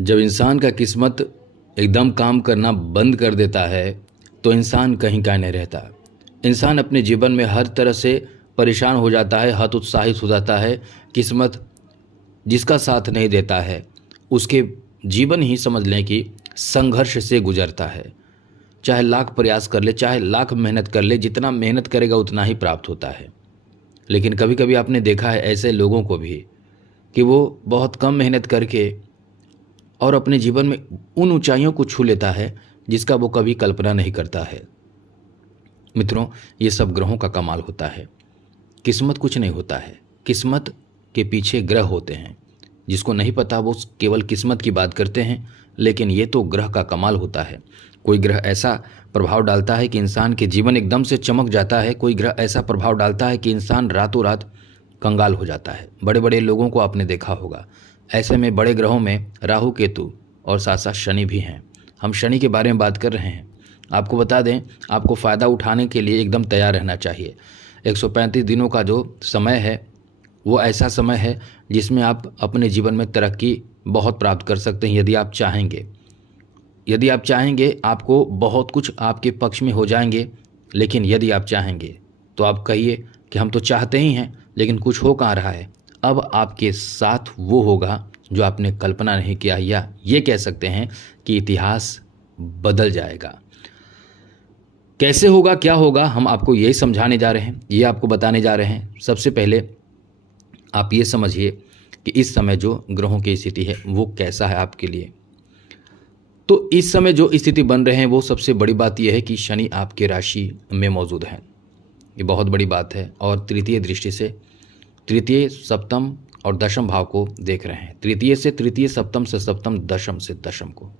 जब इंसान का किस्मत एकदम काम करना बंद कर देता है तो इंसान कहीं का नहीं रहता। इंसान अपने जीवन में हर तरह से परेशान हो जाता है, हतोत्साहित हो जाता है। किस्मत जिसका साथ नहीं देता है उसके जीवन ही समझ लें कि संघर्ष से गुजरता है। चाहे लाख प्रयास कर ले, चाहे लाख मेहनत कर ले, जितना मेहनत करेगा उतना ही प्राप्त होता है। लेकिन कभी कभी आपने देखा है ऐसे लोगों को भी कि वो बहुत कम मेहनत करके और अपने जीवन में उन ऊंचाइयों को छू लेता है जिसका वो कभी कल्पना नहीं करता है। मित्रों, ये सब ग्रहों का कमाल होता है। किस्मत कुछ नहीं होता है, किस्मत के पीछे ग्रह होते हैं। जिसको नहीं पता वो केवल किस्मत की बात करते हैं, लेकिन ये तो ग्रह का कमाल होता है। कोई ग्रह ऐसा प्रभाव डालता है कि इंसान के जीवन एकदम से चमक जाता है। कोई ग्रह ऐसा प्रभाव डालता है कि इंसान रातों रात कंगाल हो जाता है। बड़े बड़े लोगों को आपने देखा होगा। ऐसे में बड़े ग्रहों में राहु, केतु और साथ साथ शनि भी हैं। हम शनि के बारे में बात कर रहे हैं। आपको बता दें, आपको फ़ायदा उठाने के लिए एकदम तैयार रहना चाहिए। 135 दिनों का जो समय है वो ऐसा समय है जिसमें आप अपने जीवन में तरक्की बहुत प्राप्त कर सकते हैं यदि आप चाहेंगे। यदि आप चाहेंगे आपको बहुत कुछ आपके पक्ष में हो जाएंगे। लेकिन यदि आप चाहेंगे तो आप कहिए कि हम तो चाहते ही हैं लेकिन कुछ हो कहाँ रहा है। अब आपके साथ वो होगा जो आपने कल्पना नहीं किया, या ये कह सकते हैं कि इतिहास बदल जाएगा। कैसे होगा, क्या होगा, हम आपको यही समझाने जा रहे हैं, ये आपको बताने जा रहे हैं। सबसे पहले आप ये समझिए कि इस समय जो ग्रहों की स्थिति है वो कैसा है आपके लिए। तो इस समय जो स्थिति बन रहे हैं वो सबसे बड़ी बात यह है कि शनि आपके राशि में मौजूद हैं। ये बहुत बड़ी बात है। और तृतीय दृष्टि से तृतीय, सप्तम और दशम भाव को देख रहे हैं। तृतीय से तृतीय, सप्तम से सप्तम, दशम से दशम को।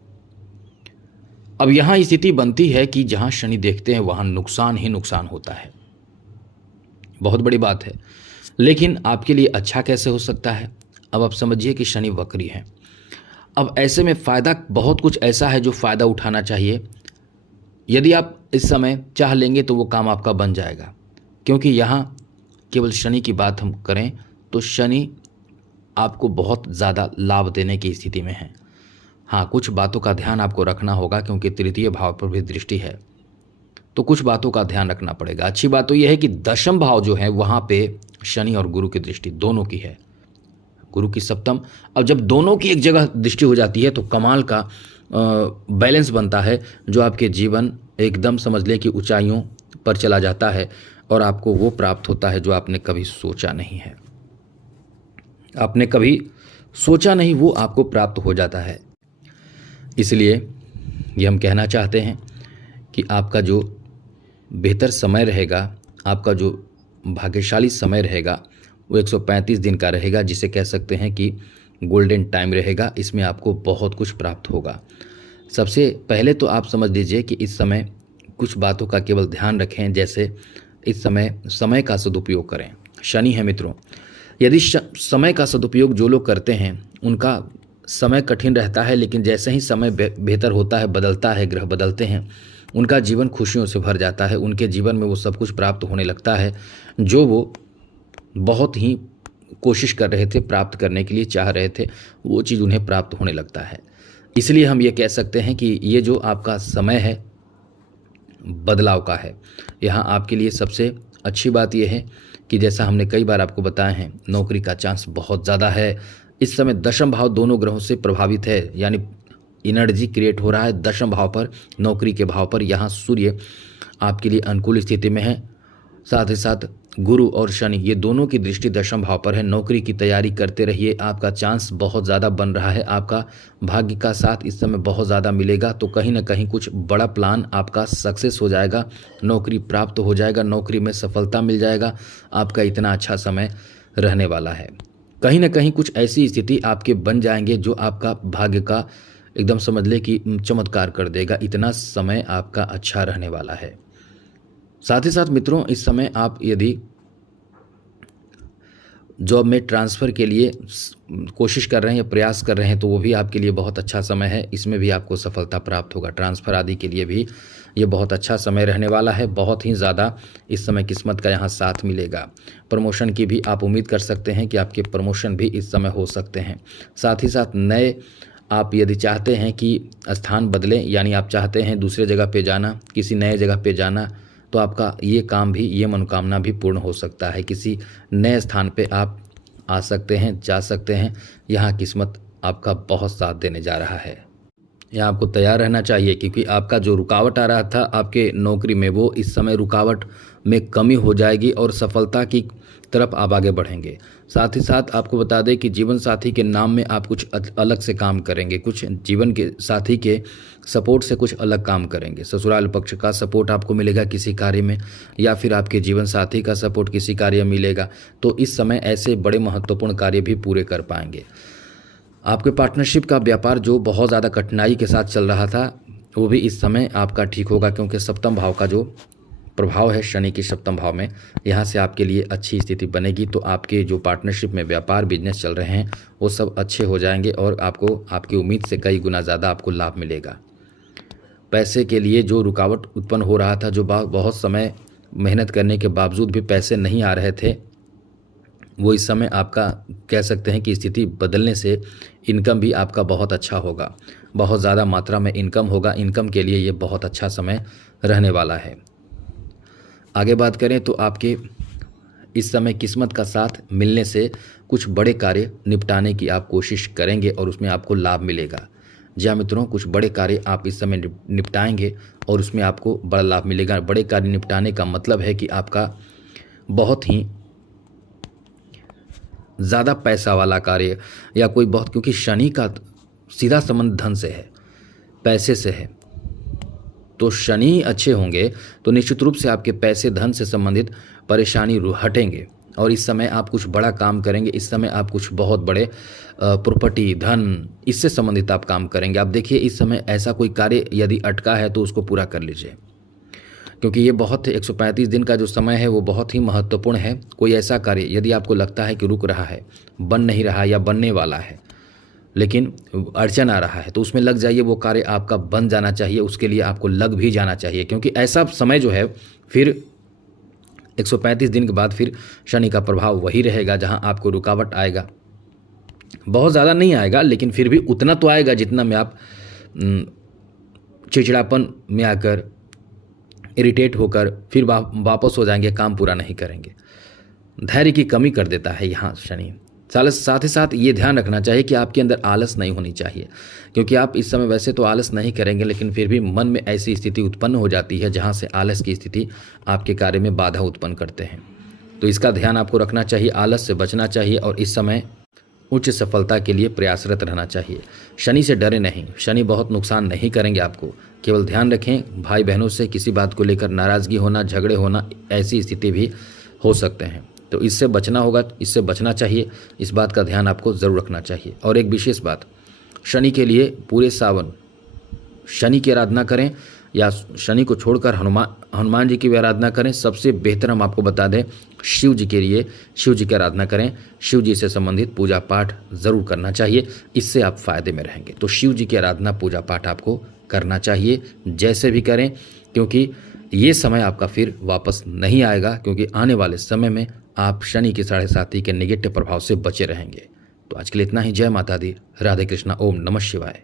अब यहां स्थिति बनती है कि जहां शनि देखते हैं वहां नुकसान ही नुकसान होता है। बहुत बड़ी बात है। लेकिन आपके लिए अच्छा कैसे हो सकता है? अब आप समझिए कि शनि वक्री है। अब ऐसे में फ़ायदा बहुत कुछ ऐसा है जो फ़ायदा उठाना चाहिए। यदि आप इस समय चाह लेंगे तो वो काम आपका बन जाएगा। क्योंकि यहाँ केवल शनि की बात हम करें तो शनि आपको बहुत ज़्यादा लाभ देने की स्थिति में है। हाँ, कुछ बातों का ध्यान आपको रखना होगा क्योंकि तृतीय भाव पर भी दृष्टि है, तो कुछ बातों का ध्यान रखना पड़ेगा। अच्छी बात तो यह है कि दशम भाव जो है वहाँ पे शनि और गुरु की दृष्टि दोनों की है। गुरु की सप्तम। अब जब दोनों की एक जगह दृष्टि हो जाती है तो कमाल का बैलेंस बनता है, जो आपके जीवन एकदम समझ ले कि ऊंचाइयों पर चला जाता है और आपको वो प्राप्त होता है जो आपने कभी सोचा नहीं है। आपने कभी सोचा नहीं, वो आपको प्राप्त हो जाता है। इसलिए ये हम कहना चाहते हैं कि आपका जो बेहतर समय रहेगा, आपका जो भाग्यशाली समय रहेगा वो 135 दिन का रहेगा, जिसे कह सकते हैं कि गोल्डन टाइम रहेगा। इसमें आपको बहुत कुछ प्राप्त होगा। सबसे पहले तो आप समझ लीजिए कि इस समय कुछ बातों का केवल ध्यान रखें। जैसे इस समय का सदुपयोग करें। शनि है मित्रों, यदि समय का सदुपयोग जो लोग करते हैं उनका समय कठिन रहता है, लेकिन जैसे ही समय बेहतर होता है, बदलता है, ग्रह बदलते हैं, उनका जीवन खुशियों से भर जाता है। उनके जीवन में वो सब कुछ प्राप्त होने लगता है जो वो बहुत ही कोशिश कर रहे थे, प्राप्त करने के लिए चाह रहे थे, वो चीज़ उन्हें प्राप्त होने लगता है। इसलिए हम ये कह सकते हैं कि ये जो आपका समय है बदलाव का है। यहाँ आपके लिए सबसे अच्छी बात यह है कि जैसा हमने कई बार आपको बताया है, नौकरी का चांस बहुत ज़्यादा है। इस समय दशम भाव दोनों ग्रहों से प्रभावित है, यानी एनर्जी क्रिएट हो रहा है दशम भाव पर, नौकरी के भाव पर। यहाँ सूर्य आपके लिए अनुकूल स्थिति में है। साथ ही साथ गुरु और शनि ये दोनों की दृष्टि दशम भाव पर है। नौकरी की तैयारी करते रहिए, आपका चांस बहुत ज़्यादा बन रहा है। आपका भाग्य का साथ इस समय बहुत ज़्यादा मिलेगा, तो कहीं ना कहीं कुछ बड़ा प्लान आपका सक्सेस हो जाएगा, नौकरी प्राप्त हो जाएगा, नौकरी में सफलता मिल जाएगा। आपका इतना अच्छा समय रहने वाला है। कहीं ना कहीं कुछ ऐसी स्थिति आपके बन जाएंगे जो आपका भाग्य का एकदम समझ ले कि चमत्कार कर देगा। इतना समय आपका अच्छा रहने वाला है। साथ ही साथ मित्रों, इस समय आप यदि जॉब में ट्रांसफ़र के लिए कोशिश कर रहे हैं या प्रयास कर रहे हैं तो वो भी आपके लिए बहुत अच्छा समय है। इसमें भी आपको सफलता प्राप्त होगा। ट्रांसफ़र आदि के लिए भी ये बहुत अच्छा समय रहने वाला है। बहुत ही ज़्यादा इस समय किस्मत का यहाँ साथ मिलेगा। प्रमोशन की भी आप उम्मीद कर सकते हैं कि आपके प्रमोशन भी इस समय हो सकते हैं। साथ ही साथ नए आप यदि चाहते हैं कि स्थान बदलें, यानी आप चाहते हैं दूसरे जगह पे जाना, किसी नए जगह पे जाना, तो आपका ये काम भी, ये मनोकामना भी पूर्ण हो सकता है। किसी नए स्थान पे आप आ सकते हैं, जा सकते हैं। यहाँ किस्मत आपका बहुत साथ देने जा रहा है। यहाँ आपको तैयार रहना चाहिए, क्योंकि आपका जो रुकावट आ रहा था आपके नौकरी में, वो इस समय रुकावट में कमी हो जाएगी और सफलता की तरफ आप आगे बढ़ेंगे। साथ ही साथ आपको बता दें कि जीवन साथी के नाम में आप कुछ अलग से काम करेंगे, कुछ जीवन के साथी के सपोर्ट से कुछ अलग काम करेंगे। ससुराल पक्ष का सपोर्ट आपको मिलेगा किसी कार्य में, या फिर आपके जीवन साथी का सपोर्ट किसी कार्य में मिलेगा। तो इस समय ऐसे बड़े महत्वपूर्ण कार्य भी पूरे कर पाएंगे। आपके पार्टनरशिप का व्यापार जो बहुत ज़्यादा कठिनाई के साथ चल रहा था, वो भी इस समय आपका ठीक होगा, क्योंकि सप्तम भाव का जो प्रभाव है शनि की सप्तम भाव में, यहाँ से आपके लिए अच्छी स्थिति बनेगी। तो आपके जो पार्टनरशिप में व्यापार बिजनेस चल रहे हैं वो सब अच्छे हो जाएंगे और आपको आपकी उम्मीद से कई गुना ज़्यादा आपको लाभ मिलेगा। पैसे के लिए जो रुकावट उत्पन्न हो रहा था, जो बहुत समय मेहनत करने के बावजूद भी पैसे नहीं आ रहे थे, वो इस समय आपका कह सकते हैं कि स्थिति बदलने से इनकम भी आपका बहुत अच्छा होगा, बहुत ज़्यादा मात्रा में इनकम होगा। इनकम के लिए ये बहुत अच्छा समय रहने वाला है। आगे बात करें तो आपके इस समय किस्मत का साथ मिलने से कुछ बड़े कार्य निपटाने की आप कोशिश करेंगे और उसमें आपको लाभ मिलेगा। जी हाँ मित्रों, कुछ बड़े कार्य आप इस समय निपटाएंगे और उसमें आपको बड़ा लाभ मिलेगा। बड़े कार्य निपटाने का मतलब है कि आपका बहुत ही ज़्यादा पैसा वाला कार्य या कोई बहुत, क्योंकि शनि का सीधा संबंध धन से है, पैसे से है। तो शनि अच्छे होंगे तो निश्चित रूप से आपके पैसे धन से संबंधित परेशानी हटेंगे और इस समय आप कुछ बड़ा काम करेंगे। इस समय आप कुछ बहुत बड़े प्रॉपर्टी, धन, इससे संबंधित आप काम करेंगे। आप देखिए इस समय ऐसा कोई कार्य यदि अटका है तो उसको पूरा कर लीजिए, क्योंकि ये बहुत 135 दिन का जो समय है वो बहुत ही महत्वपूर्ण है। कोई ऐसा कार्य यदि आपको लगता है कि रुक रहा है, बन नहीं रहा या बनने वाला है लेकिन अड़चन आ रहा है, तो उसमें लग जाइए। वो कार्य आपका बन जाना चाहिए, उसके लिए आपको लग भी जाना चाहिए, क्योंकि ऐसा समय जो है फिर 135 दिन के बाद फिर शनि का प्रभाव वही रहेगा जहां आपको रुकावट आएगा। बहुत ज़्यादा नहीं आएगा लेकिन फिर भी उतना तो आएगा जितना में आप चिड़चिड़ापन में आकर, इरिटेट होकर फिर वापस हो जाएंगे, काम पूरा नहीं करेंगे। धैर्य की कमी कर देता है यहाँ शनि। साथ ही साथ ये ध्यान रखना चाहिए कि आपके अंदर आलस नहीं होनी चाहिए, क्योंकि आप इस समय वैसे तो आलस नहीं करेंगे लेकिन फिर भी मन में ऐसी स्थिति उत्पन्न हो जाती है जहाँ से आलस की स्थिति आपके कार्य में बाधा उत्पन्न करते हैं। तो इसका ध्यान आपको रखना चाहिए, आलस से बचना चाहिए और इस समय उच्च सफलता के लिए प्रयासरत रहना चाहिए। शनि से डरे नहीं, शनि बहुत नुकसान नहीं करेंगे आपको। केवल ध्यान रखें, भाई बहनों से किसी बात को लेकर नाराज़गी होना, झगड़े होना, ऐसी स्थिति भी हो सकते हैं। तो इससे बचना होगा, इससे बचना चाहिए। इस बात का ध्यान आपको ज़रूर रखना चाहिए। और एक विशेष बात, शनि के लिए पूरे सावन शनि की आराधना करें या शनि को छोड़कर हनुमान जी की भी आराधना करें। सबसे बेहतर हम आपको बता दें, शिव जी के लिए शिव जी की आराधना करें। शिव जी से संबंधित पूजा पाठ ज़रूर करना चाहिए, इससे आप फायदे में रहेंगे। तो शिव जी की आराधना, पूजा पाठ आपको करना चाहिए, जैसे भी करें, क्योंकि ये समय आपका फिर वापस नहीं आएगा, क्योंकि आने वाले समय में आप शनि की 7.5 के नेगेटिव प्रभाव से बचे रहेंगे। तो आज के लिए इतना ही। जय माता दी, राधे कृष्णा, ओम नमः शिवाय।